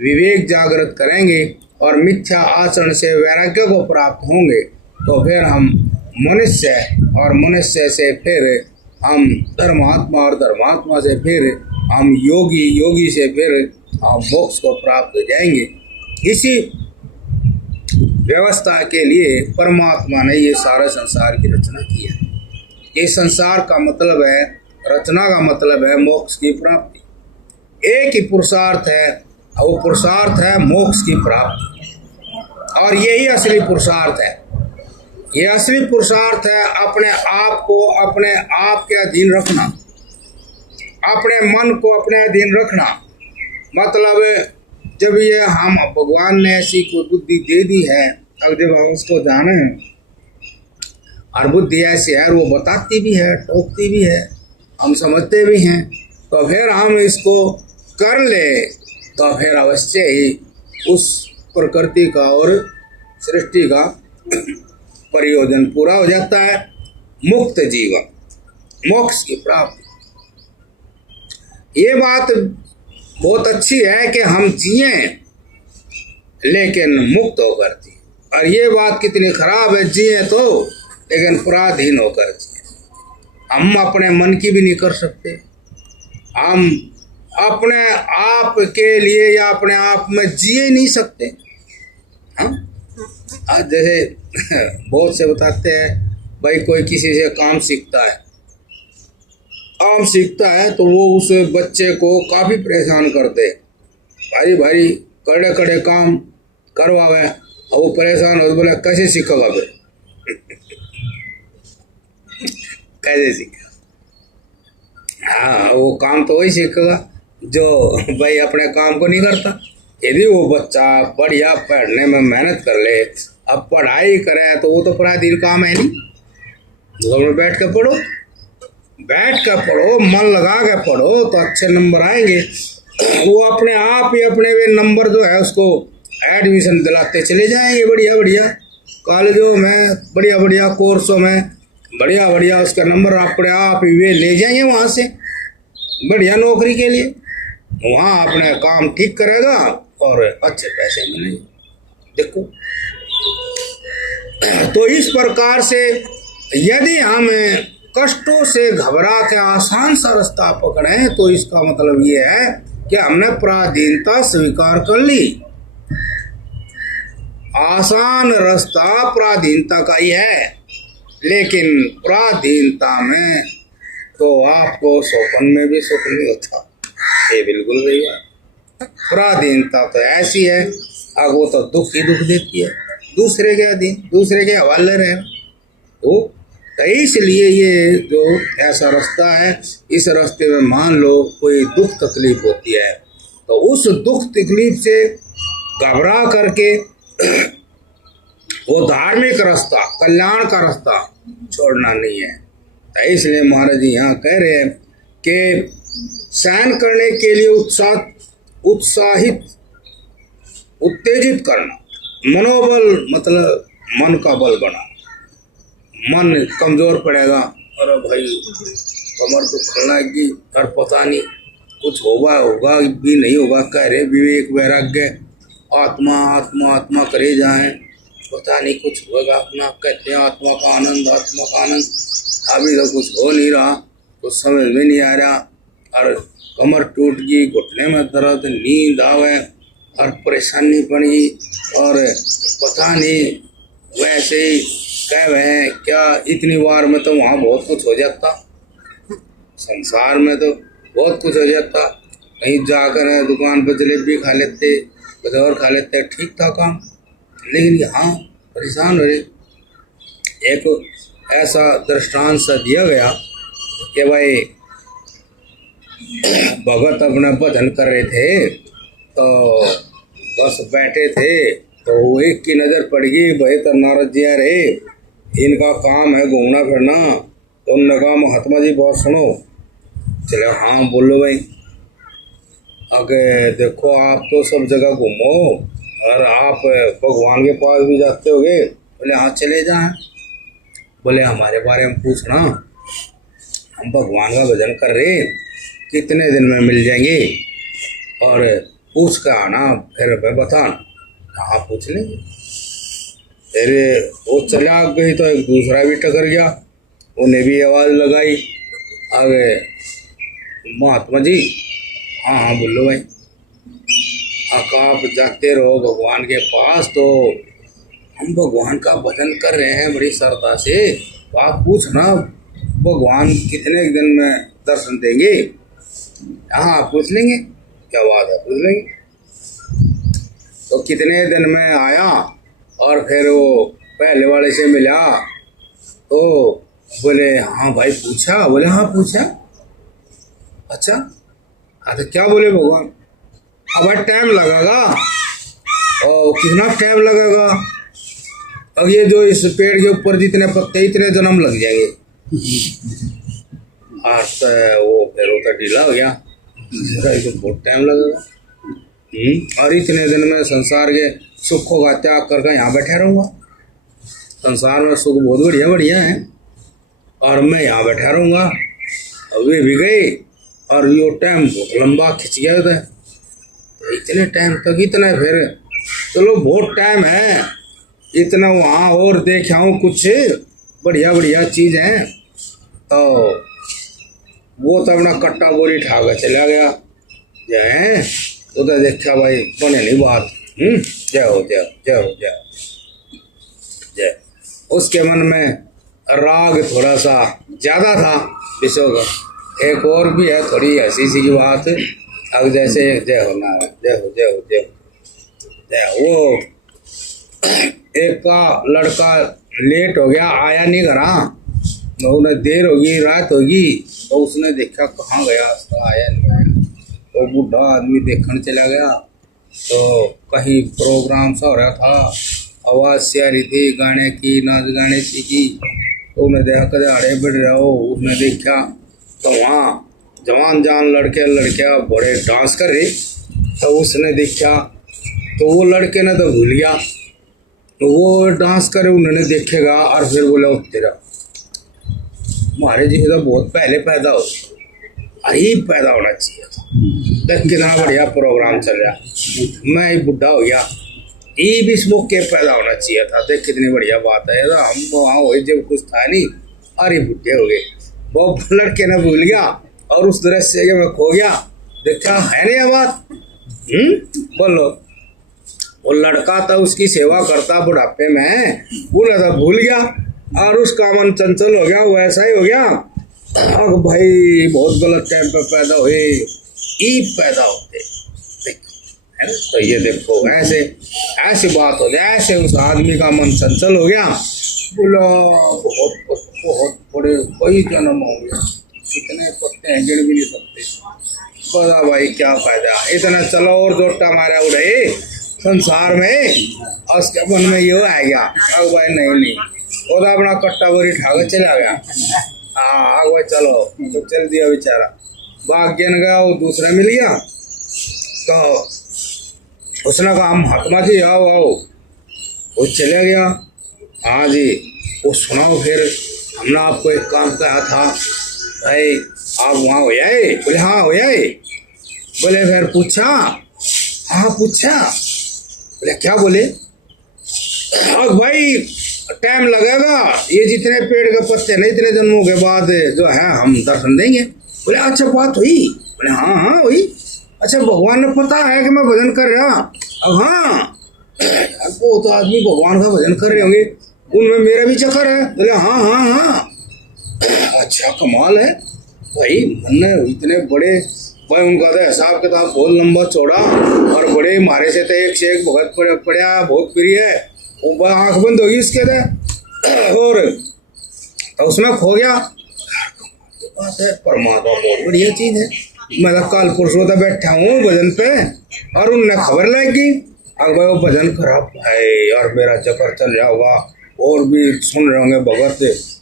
विवेक जागृत करेंगे और मिथ्या आचरण से वैराग्य को प्राप्त होंगे, तो फिर हम मनुष्य, और मनुष्य से फिर हम धर्मात्मा, और धर्मात्मा से फिर हम योगी, योगी से फिर हम मोक्ष को प्राप्त हो जाएंगे। इसी व्यवस्था के लिए परमात्मा ने ये सारा संसार की रचना की है। ये संसार का मतलब है, रचना का मतलब है मोक्ष की प्राप्ति। एक ही पुरुषार्थ है, वो पुरुषार्थ है मोक्ष की प्राप्ति, और यही असली पुरुषार्थ है। ये असली पुरुषार्थ है अपने आप को अपने आप के अधीन रखना, अपने मन को अपने अधीन रखना। मतलब जब ये हम भगवान ने ऐसी कोई बुद्धि दे दी है, अब जब हम उसको जाने, और बुद्धि ऐसी है, वो बताती भी है, टोकती भी है, हम समझते भी हैं, तो फिर हम इसको कर ले तो फिर अवश्य ही उस प्रकृति का और सृष्टि का प्रयोजन पूरा हो जाता है। मुक्त जीवन, मोक्ष की प्राप्ति। ये बात बहुत अच्छी है कि हम जिए लेकिन मुक्त होकर जिए, और ये बात कितनी खराब है, जिए तो लेकिन पराधीन होकर जिए। हम अपने मन की भी नहीं कर सकते, हम अपने आप के लिए या अपने आप में जिए नहीं सकते। आज जैसे बहुत से बताते हैं भाई, कोई किसी से काम सीखता है, काम सीखता है तो वो उस बच्चे को काफ़ी परेशान करते, भारी भारी कड़े कड़े काम करवावे, और वो परेशान हो, बोले कैसे सीखेगा फिर कैसे सीखेगा? हाँ, वो काम तो वही सीखेगा जो भाई अपने काम को नहीं करता। यदि वो बच्चा बढ़िया पढ़ने में मेहनत कर ले, अब पढ़ाई करे, तो वो तो पराधीन काम है नहीं। घर बैठ के पढ़ो, बैठ कर पढ़ो, मन लगा के पढ़ो तो अच्छे नंबर आएंगे। वो अपने आप ही अपने वे नंबर जो है उसको एडमिशन दिलाते चले जाएंगे, बढ़िया बढ़िया कॉलेजों में, बढ़िया बढ़िया कोर्सों में, बढ़िया बढ़िया उसका नंबर अपने आप ही वे ले जाएंगे वहाँ से बढ़िया नौकरी के लिए। वहाँ अपने काम ठीक करेगा और अच्छे पैसे मिलेंगे। देखो, तो इस प्रकार से यदि हम कष्टों से घबरा के आसान सा रास्ता पकड़े तो इसका मतलब ये है कि हमने पराधीनता स्वीकार कर ली। आसान रास्ता पराधीनता का ही है, लेकिन पराधीनता में तो आपको सोपन में भी सुख नहीं होता। ये बिल्कुल सही बात। पराधीनता तो ऐसी है, अब वो तो दुख ही दुख देती है, दूसरे के अधीन, दूसरे के हवाले रहे तो इसलिए ये जो ऐसा रास्ता है, इस रास्ते में मान लो कोई दुख तकलीफ होती है तो उस दुख तकलीफ से घबरा करके वो धार्मिक रास्ता, कल्याण का रास्ता छोड़ना नहीं है। तो इसलिए महाराज जी यहाँ कह रहे हैं कि सहन करने के लिए उत्साहित उत्तेजित करना, मनोबल मतलब मन का बल बना। मन कमजोर पड़ेगा, अरे भाई कमर तो खड़ना की, और पता नहीं कुछ होगा भी नहीं होगा, कह रहे विवेक वैराग्य आत्मा आत्मा आत्मा करे जाए, पता नहीं कुछ होगा अपना, कहते हैं आत्मा का आनंद, आत्मा का आनंद, अभी तो कुछ हो नहीं रहा, कुछ समझ में नहीं आ रहा, और कमर टूट गई, घुटने में दर्द, नींद आवे और परेशानी पड़ी, और पता नहीं वैसे ही कह रहे क्या इतनी बार में तो वहाँ बहुत कुछ हो जाता, संसार में तो बहुत कुछ हो जाता, कहीं जाकर दुकान पर जलेबी खा लेते, कुछ और खा लेते, ठीक था काम, लेकिन यहाँ परेशान हो रहे। एक ऐसा दृष्टांत सा दिया गया कि भाई भगत अपना भजन कर रहे थे, तो बस बैठे थे, तो वो एक की नज़र पड़ गई, भाई तो नारद जी आ रहे, इनका काम है घूमना फिरना, तो उन्होंने कहा महात्मा जी बहुत सुनो। चले हाँ बोलो भाई। अगर देखो आप तो सब जगह घूमो और आप भगवान के पास भी जाते होगे। बोले हाँ चले जाएं। बोले हमारे बारे में पूछना, हम भगवान का भजन कर रहे, कितने दिन में मिल जाएंगे, और पूछ कर आना, फिर मैं बताना। कहाँ पूछ लेंगे। फिर वो चला गई तो एक दूसरा भी टकर गया, उन्हें भी आवाज़ लगाई आगे, महात्मा जी हाँ हाँ बोलो भाई। आप जाते रहो भगवान के पास, तो हम भगवान का भजन कर रहे हैं बड़ी श्रद्धा से, तो आप पूछना भगवान कितने दिन में दर्शन देंगे। हाँ आप पूछ लेंगे, क्या बात है, पूछ लेंगे। तो कितने दिन में आया, और फिर वो पहले वाले से मिला, तो बोले हाँ भाई पूछा। बोले हाँ पूछा। अच्छा हाँ तो क्या बोले भगवान, अब टाइम लगेगा। और कितना टाइम लगेगा, अब ये जो इस पेड़ के ऊपर जितने पत्ते इतने जन्म लग जाएंगे। आज तो वो फिर वो तो ढीला हो गया, तो बहुत टाइम लगेगा। और इतने दिन में संसार के सुखों का त्याग करके यहाँ बैठा रहूँगा। संसार में सुख बहुत बढ़िया बढ़िया है, और मैं यहाँ बैठा रहूँगा। वे भी गए, और यो टाइम बहुत लंबा खिंच गया था, तो इतने टाइम तक इतना, फिर चलो बहुत टाइम है, इतना वहाँ और देखा हूँ कुछ बढ़िया बढ़िया चीज़ हैं। तो वो तो अपना कट्टा बोरी ठा कर चला गया। जय उधर देखा भाई बने नहीं बात। जय हो जय हो जय हो जय जय। उसके मन में राग थोड़ा सा ज़्यादा था विषयों का। एक और भी है थोड़ी हंसी सी की बात। अब जैसे जय हो नारायण, जय हो जय हो जय हो जय। वो एक का लड़का लेट हो गया, आया नहीं घर, तो उन्हें देर होगी, रात होगी, तो उसने देखा कहाँ गया, आया नहीं आया। तो बूढ़ा आदमी देखने चला गया, तो कहीं प्रोग्राम सा हो रहा था, आवाज़ सी आ रही थी गाने की, नाच गाने की। तो उन्हें देखा कदे आड़े बढ़ रहा हो, उसने देखा तो वहाँ जवान जान लड़के लड़कियाँ बड़े डांस कर रहे। तो उसने देखा, तो वो लड़के ने तो भूल गया, तो वो डांस करे उन्होंने देखेगा, और फिर बोला तेरा हमारे जी तो बहुत पहले पैदा हो, यही पैदा होना चाहिए था। देख कितना बढ़िया प्रोग्राम चल रहा, मैं ही बुढ़ा हो गया, ये भी इस मौके पैदा होना चाहिए था। देख कितनी बढ़िया बात है, हम वहाँ हो जब कुछ था नहीं, अरे बुढ़े हो गए। वो लड़के ने भूल गया और उस दृश्य में खो गया। देखा है नहीं बात। बोलो वो लड़का था उसकी सेवा करता बुढ़ापे में, उन्हें तो भूल गया और उसका मन चंचल हो गया, वो ऐसा ही हो गया। अब भाई बहुत गलत टाइम पे पैदा हुए, ईद पैदा होते है ना। तो ये देखो ऐसे ऐसी बात हो जाए, ऐसे उस आदमी का मन चंचल हो गया, बोला बहुत बहुत बड़े कई जन्म हो गया, कितने पत्ते हैं गिन भी नहीं सकते। बोला भाई क्या फायदा, इतना चलो और जोटा मारा उड़े संसार में, और उसके मन में ये आ गया। अब भाई नहीं वो तो अपना कट्टा बोरी ठाकर चला गया। हाँ भाई चलो, तो चल दिया बेचारा, भाग्यन गया, वो दूसरा मिल गया। तो उसने कहा महात्मा जी आओ आओ, वो चले गया। हाँ जी, वो सुनाओ फिर, हमने आपको एक काम कहा था भाई, आप वहाँ हो जाए? बोले हाँ हो जाए। बोले फिर पूछा? हाँ पूछा। बोले क्या? बोले अब भाई टाइम लगेगा, ये जितने पेड़ के पत्ते नहीं, इतने जन्मों के बाद जो है हम दर्शन देंगे। बोले अच्छा बात हुई? बोले हाँ हाँ हुई। अच्छा भगवान ने पता है कि मैं भजन कर रहा? अब हाँ, वो तो आदमी भगवान का भजन कर रहे होंगे, उनमें मेरा भी चक्कर है। बोले हाँ हाँ हाँ। अच्छा कमाल है भाई, मन इतने बड़े भाई, उनका तो हिसाब किताब बहुत लंबा चौड़ा, और बड़े मारे से तो एक भगत पड़ा बहुत प्रिय है। वो आंख बंद होगी उसके थे, और तो उसमें खो गया। बात है, परमात्मा बहुत बढ़िया चीज है। मैं तो कल परसों तक बैठा हूँ भजन पे, और उनने खबर लगी अब वो भजन खराब है और मेरा चक्कर चल जाओगा, और भी सुन रहे होंगे भगत,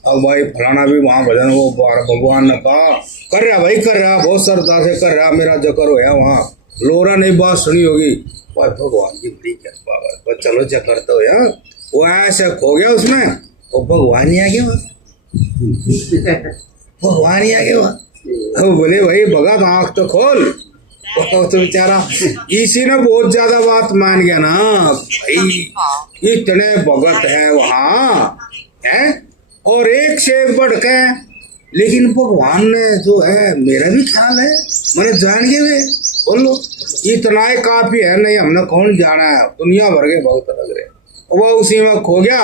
अब भाई फलाना भी वहाँ भजन, वो भगवान ने कहा कर रहा भाई, कर रहा बहुत श्रद्धा से कर रहा, मेरा जकर होया वहाँ, लोरा नहीं बात सुनी होगी भाई, भगवान की बड़ी कृपा है, चलो जकर तो यार। वो ऐसे खो गया उसमें, वो भगवान ही आ गया वहाँ, भगवान ही आ गया वहाँ। वो बोले भाई भगत आँख तो खोल, तो बेचारा इसी ने बहुत ज्यादा बात मान गया ना भाई, इतने भगत है वहाँ है, और एक से एक बढ़ के, लेकिन भगवान ने जो है मेरा भी ख्याल है, मैंने जान के हुए बोलो इतना ही काफी है, नहीं हमने कौन जाना है, दुनिया भर के भक्त लग रहे। वो उसी में खो गया,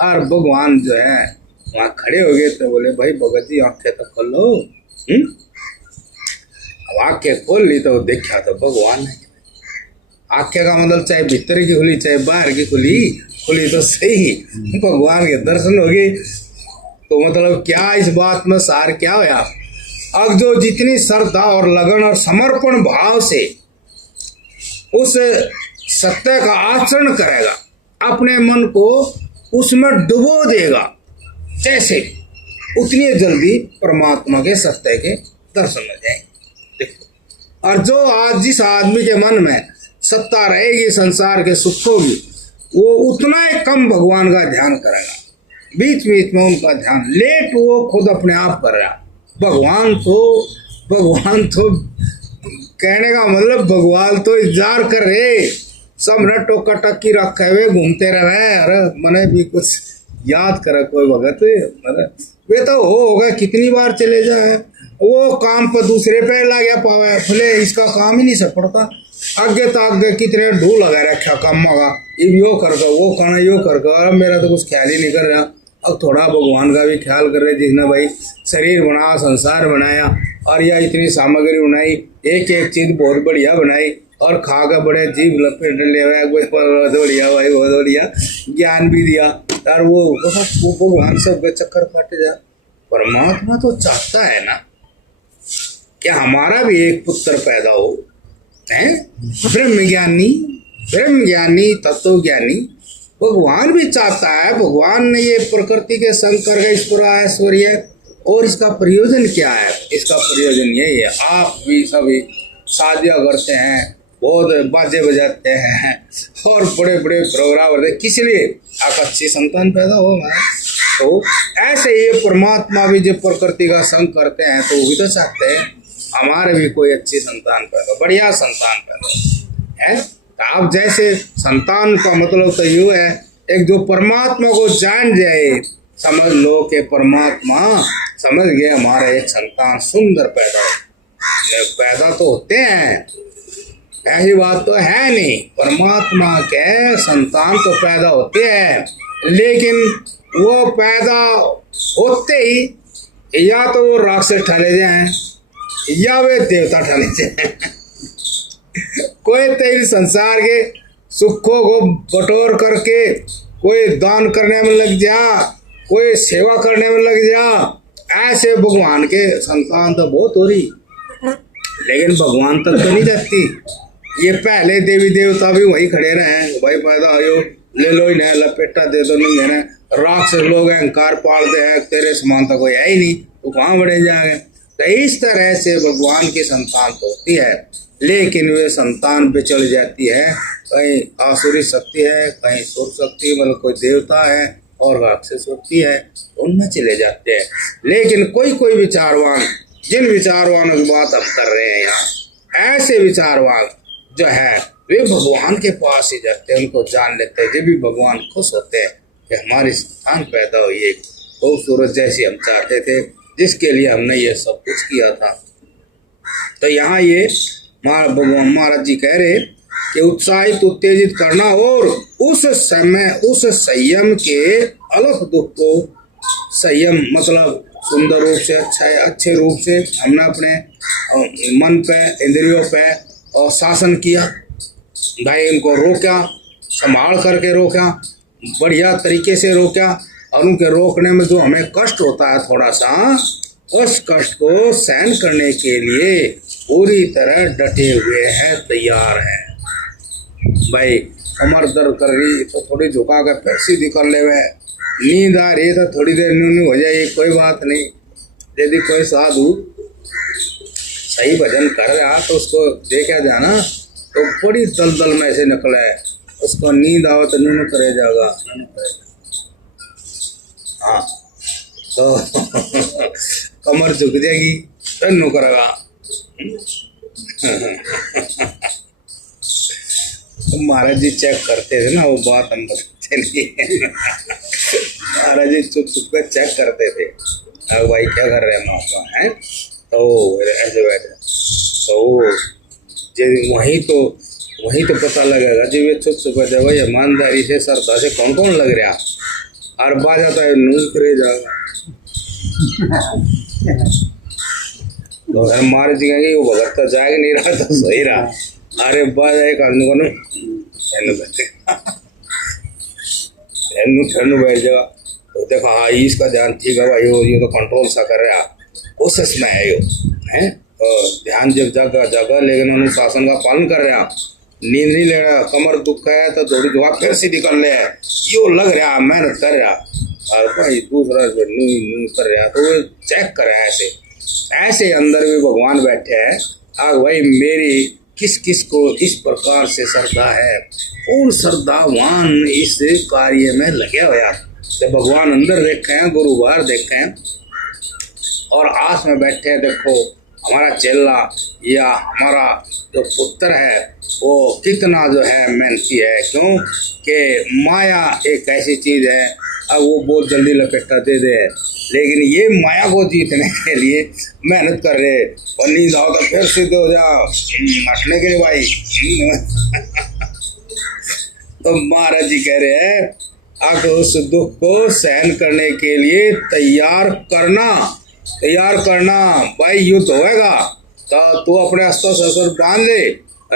और भगवान जो है वहाँ खड़े हो गए, तो बोले भाई भगत जी आंखें तो खोल लो। अब आंखें खोल ली तो देखा तो भगवान है। आंखें का मतलब चाहे भीतर की खुली चाहे बाहर की खुली, खुली तो सही, भगवान के दर्शन हो गए। तो मतलब क्या इस बात में सार क्या होया, अब जो जितनी श्रद्धा और लगन और समर्पण भाव से उस सत्य का आचरण करेगा, अपने मन को उसमें डुबो देगा, जैसे उतनी जल्दी परमात्मा के सत्य के दर्शन हो जाएंगे। देखो, और जो आज जिस आदमी के मन में सत्ता रहेगी संसार के सुखों की, वो उतना ही कम भगवान का ध्यान करेगा, बीच बीच में उनका ध्यान लेट वो खुद अपने आप कर रहा। भगवान तो कहने का मतलब भगवान तो इंतजार कर रहे, सब न टोका टक्की रखे हुए घूमते रहे, अरे मैंने भी कुछ याद करे कोई भगत, वे तो हो गए कितनी बार चले जाए, वो काम पर दूसरे पे लगे पावे, भले इसका काम ही नहीं सब पड़ता, आगे तो आगे कितने ढूल लगा रखा काम होगा, यो कर वो करना यो कर, और मेरा तो कुछ ख्याल ही नहीं कर रहा। अब थोड़ा भगवान का भी ख्याल कर रहे, जिसने भाई शरीर बनाया, संसार बनाया, और यह इतनी सामग्री बनाई, एक एक चीज बहुत बढ़िया बनाई, और खा कर बड़े जीव लपेट ले बहुत बढ़िया भाई, बहुत बढ़िया ज्ञान भी दिया, और वो भगवान सब चक्कर काटे जा। परमात्मा तो चाहता है ना कि हमारा भी एक पुत्र पैदा हो, है ब्रह्म ज्ञानी तत्व ज्ञानी, भगवान भी चाहता है। भगवान ने ये प्रकृति के संकर का ईश्वर ऐश्वर्य, और इसका प्रयोजन क्या है? इसका प्रयोजन यही है, आप भी सभी शादियाँ करते हैं, बहुत बाजे बजाते हैं, और बड़े बड़े प्रोग्राम करते हैं, किस लिए? आप अच्छी संतान पैदा होगा। तो ऐसे ये परमात्मा भी जब प्रकृति का संग करते हैं, तो वो भी तो चाहते हैं हमारे भी कोई अच्छी संतान पैदा, बढ़िया संतान पैदा है। आप जैसे संतान का मतलब तो यूँ है, एक जो परमात्मा को जान जाए, समझ लो कि परमात्मा समझ गए हमारा एक संतान सुंदर पैदा तो होते हैं, ऐसी बात तो है नहीं, परमात्मा के संतान तो पैदा होते हैं, लेकिन वो पैदा होते ही या तो वो राक्षस ठहरे जाए या वे देवता ठहरे जाए। कोई तेरे संसार के सुखों को बटोर करके कोई दान करने में लग जा, कोई सेवा करने में लग जा। ऐसे भगवान के संतान तो बहुत हो रही, लेकिन भगवान तक तो नहीं जाती। ये पहले देवी देवता भी वही खड़े रहे, भाई पैदा हो ले लो ही नहीं, लपेटा दे दो नहीं है। राक्षस लोग अहंकार पालते हैं, तेरे समान तो कोई है ही नहीं, तो कहाँ बढ़े जाएंगे। तो इस तरह से भगवान की संतान तो होती है, लेकिन वे संतान बिचड़ जाती है। कहीं आसुरी शक्ति है, कहीं सुर शक्ति, मतलब कोई देवता है और राक्षस शक्ति है, उनमें चले जाते हैं। लेकिन कोई कोई विचारवान, जिन विचारवानों की बात हम कर रहे हैं यहाँ, ऐसे विचारवान जो है वे भगवान के पास ही जाते हैं, उनको जान लेते हैं। जब भी भगवान खुश होते हैं कि हमारी संतान पैदा हुई, एक खूबसूरत जैसी हम चाहते थे, जिसके लिए हमने ये सब कुछ किया था। तो यहाँ ये भगवान महाराज जी कह रहे कि उत्साहित उत्तेजित करना और उस समय उस संयम के अलग दुख को, संयम मतलब सुंदर रूप से, अच्छे रूप से हमने अपने मन पे, इंद्रियों पे और शासन किया। भाई इनको रोका, संभाल करके रोका, बढ़िया तरीके से रोका। और उनके रोकने में जो हमें कष्ट होता है थोड़ा सा, उस कष्ट को सहन करने के लिए पूरी तरह डटे हुए हैं, तैयार हैं। भाई कमर दर्द कर रही तो थोड़ी झुका कर फिर सीधी कर ले, वह नींद आ रही तो थोड़ी देर न्यू हो जाएगी, कोई बात नहीं। यदि कोई साधु सही भजन कर रहा तो उसको देखा जाना तो बड़ी दलदल में से निकले, उसको नींद आओ तो न्यू करे जाएगा। हाँ तो कमर झुक जाएगी तो न्यू करेगा। तो महाराज जी चेक करते थे ना, वो बात हम बताते नहीं। महाराज जी चुप चुप कर चेक करते थे, अब भाई क्या कर रहे हैं महात्मा है, तो ऐसे बैठे तो वहीं तो पता लगेगा जब ये चुप चुप जब ईमानदारी से श्रद्धा से कौन कौन लग रहा, और बाजा तो नून करे जाएगा। तो महाराज जी कहेंगे वो भगत तो जाएगा नहीं रहा तो सही रहा, अरे बाजा एक आदमी को ठंड बैठ जाएगा तो देखो हाँ इसका ध्यान ठीक है भाई, ये तो कंट्रोल सा कर रहा, उस समय है यो है ध्यान जब जगह जगह, लेकिन अनुशासन का पालन कर रहा, नींद नहीं ले रहा, कमर दुख है तो थोड़ी दुआ फिर सीधी कर ले, यो लग रहा मेहनत कर रहा, और भाई दूसरा नू कर रहा, तो वो चेक कर रहा है। ऐसे अंदर भी भगवान बैठे हैं, अब भाई मेरी किस किस को इस प्रकार से श्रद्धा है, और श्रद्धावान इस कार्य में लगे हुआ। तो भगवान अंदर देखे हैं, गुरु बाहर देखे हैं, और आस में बैठे हैं। देखो हमारा चेला या हमारा जो पुत्र है वो कितना जो है मेहनती है, क्यों कि माया एक ऐसी चीज है, अब वो बहुत जल्दी लपेटा दे दे, लेकिन ये माया को जीतने के लिए मेहनत कर रहे, और नींद आओ तो फिर सीधे हो जा हटने के भाई। तो महाराज जी कह रहे हैं अब उस दुख को सहन करने के लिए तैयार करना भाई, युद्ध होएगा तो तू अपने अस्त्र शस्त्र बांध ले,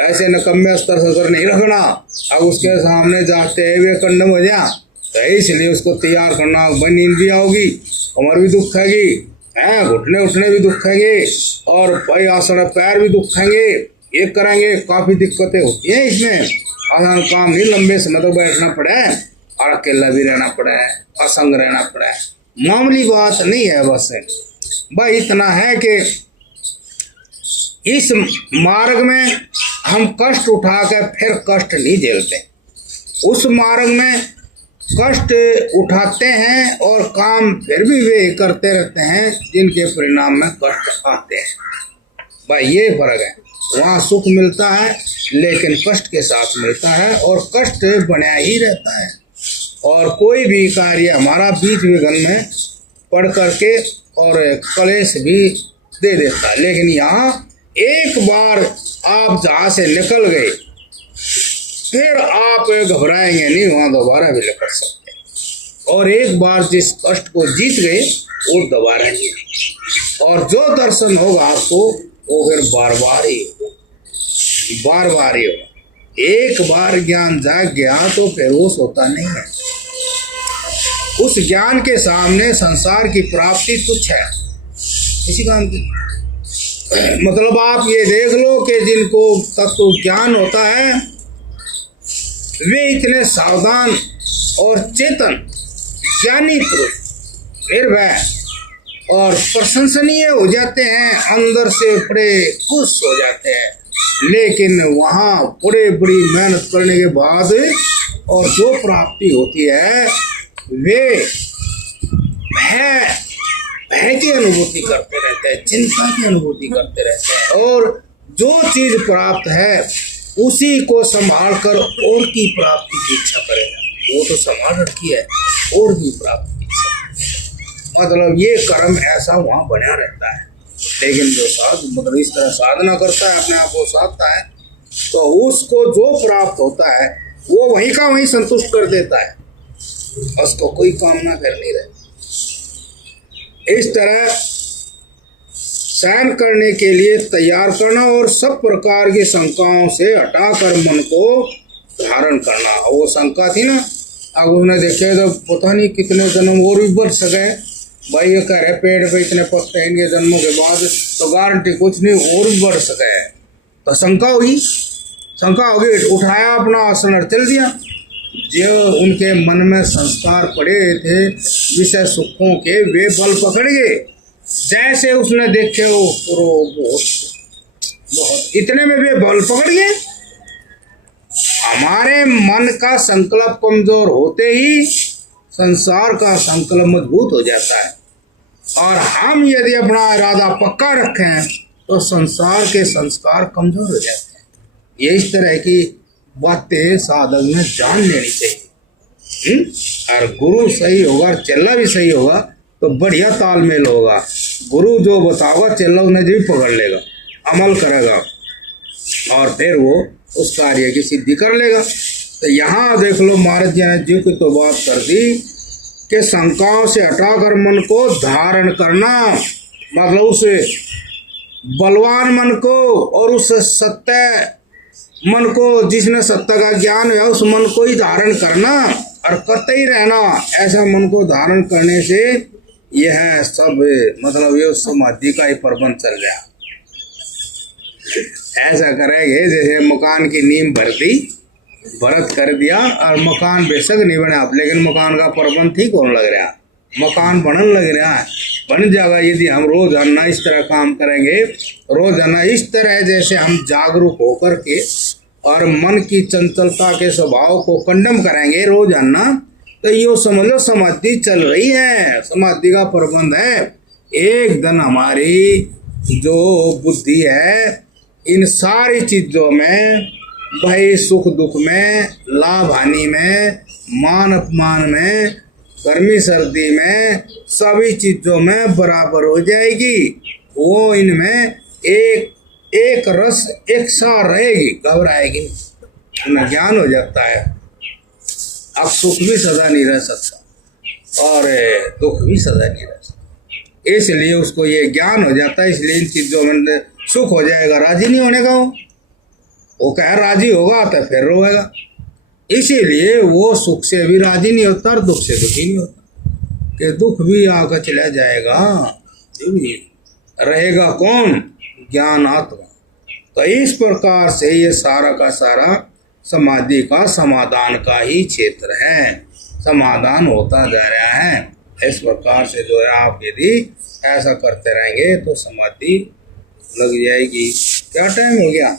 ऐसे नकम्मे अस्त्र शस्त्र नहीं रखना, अब उसके सामने जाते हुए कंडम हो जा, तो इसलिए उसको तैयार करना। भाई नींद भी आओगी, कमर भी दुखेगी, घुटने उठने भी दुखेंगे, और भाई आसन पैर भी दुखेंगे, ये करेंगे, काफी दिक्कतें होती हैं इसमें। आसान काम नहीं, लंबे समय तक बैठना पड़े और अकेला भी रहना पड़े, असंग रहना पड़े, मामूली बात नहीं है। बस भाई इतना है कि इस मार्ग में हम कष्ट उठाकर फिर कष्ट नहीं झेलते, उस मार्ग में कष्ट उठाते हैं और काम फिर भी वे करते रहते हैं जिनके परिणाम में कष्ट आते हैं। भाई ये फर्क है, वहाँ सुख मिलता है लेकिन कष्ट के साथ मिलता है, और कष्ट बना ही रहता है, और कोई भी कार्य हमारा बीच विघ्न में पड़ करके और कलेश भी दे देता है। लेकिन यहाँ एक बार आप जहाँ से निकल गए फिर आप घबराएंगे नहीं, वहाँ दोबारा भी निकल सकते, और एक बार जिस कष्ट को जीत गए वो दोबारा नहीं। और जो दर्शन होगा आपको वो फिर बार बार ही होगा। एक बार ज्ञान जाग गया तो फिर वो सोता नहीं है। उस ज्ञान के सामने संसार की प्राप्ति तुच्छ है, किसी काम की। मतलब आप ये देख लो कि जिनको तत्व ज्ञान होता है वे इतने सावधान और चेतन ज्ञानी पुरुष निर्भय और प्रशंसनीय हो जाते हैं, अंदर से बड़े खुश हो जाते हैं। लेकिन वहाँ बड़ी मेहनत करने के बाद और जो प्राप्ति होती है वे भय की अनुभूति करते रहते हैं, चिंता की अनुभूति करते रहते हैं, और जो चीज प्राप्त है उसी को संभाल कर और की प्राप्ति की इच्छा करेगा। वो तो संभाल रखी है, और भी प्राप्ति की इच्छा। मतलब ये कर्म ऐसा वहाँ बना रहता है। लेकिन जो साधु मतलब इस तरह साधना करता है, अपने आप को साधता है, तो उसको जो प्राप्त होता है वो वहीं का वहीं संतुष्ट कर देता है, उसको कोई कामना फिर नहीं रहती। इस तरह सहन करने के लिए तैयार करना और सब प्रकार की शंकाओं से हटाकर मन को धारण करना। वो शंका थी ना, अब उसने देखे तो पता नहीं कितने जन्म और भी बढ़ सके। भाई ये कह रहे पेड़ पे इतने पत्ते इनके जन्मों के बाद, तो गारंटी कुछ नहीं और भी बढ़ सके। तो शंका होगी, उठाया अपना आसन और चल दिया। जो उनके मन में संस्कार पड़े थे विषय सुखों के, वे बल पकड़ गए। जैसे उसने देखे वो बहुत इतने में वे बल पकड़ गए। हमारे मन का संकल्प कमजोर होते ही संसार का संकल्प मजबूत हो जाता है, और हम यदि अपना इरादा पक्का रखें तो संसार के संस्कार कमजोर हो जाते हैं। ये इस तरह की बातें साधक में जान लेनी चाहिए। और गुरु सही होगा, चेला भी सही होगा तो बढ़िया तालमेल होगा। गुरु जो बताओगा चेला उन्हें भी पकड़ लेगा, अमल करेगा, और फिर वो उस कार्य की सिद्धि कर लेगा। तो यहाँ देख लो महाराज जी की तो बात कर दी कि शंकाओं से हटाकर मन को धारण करना, मतलब उस बलवान मन को और उस सत्य मन को, जिसने सत्य का ज्ञान है, उस मन को ही धारण करना और करते ही रहना। ऐसा मन को धारण करने से यह सब मतलब ये समाधि का ही प्रबंध चल गया। ऐसा करेंगे जैसे मकान की नींव भर दी, भरत कर दिया, और मकान बेशक नहीं बना, लेकिन मकान का प्रबंध ठीक होने लग रहा, मकान बनने लग रहा है, बन जाएगा यदि हम रोजाना इस तरह काम करेंगे। रोजाना इस तरह जैसे हम जागरूक होकर के और मन की चंचलता के स्वभाव को कंडम करेंगे रोजाना, तो ये समझ लो समाधि चल रही है, समाधि का प्रबंध है। एक दिन हमारी जो बुद्धि है इन सारी चीजों में, भाई सुख दुख में, लाभ हानि में, मान अपमान में, गर्मी सर्दी में, सभी चीजों में बराबर हो जाएगी। वो इनमें एक रस एक सा रहेगी, घबराएगी नहीं, ज्ञान हो जाता है। अब सुख भी सदा नहीं रह सकता और दुख भी सदा नहीं रह सकता, इसलिए उसको ये ज्ञान हो जाता है। इसलिए इन चीजों में सुख हो जाएगा, राजी नहीं होने का वो कह राजी होगा तो फिर रोएगा। इसीलिए वो सुख से भी राजी नहीं होता और दुख से दुखी नहीं होता, कि दुख भी आकर चला जाएगा, रहेगा कौन? ज्ञान आत्मा। तो इस प्रकार से ये सारा का सारा समाधि का समाधान का ही क्षेत्र है, समाधान होता जा रहा है। इस प्रकार से जो है आप यदि ऐसा करते रहेंगे तो समाधि लग जाएगी। क्या टाइम हो गया?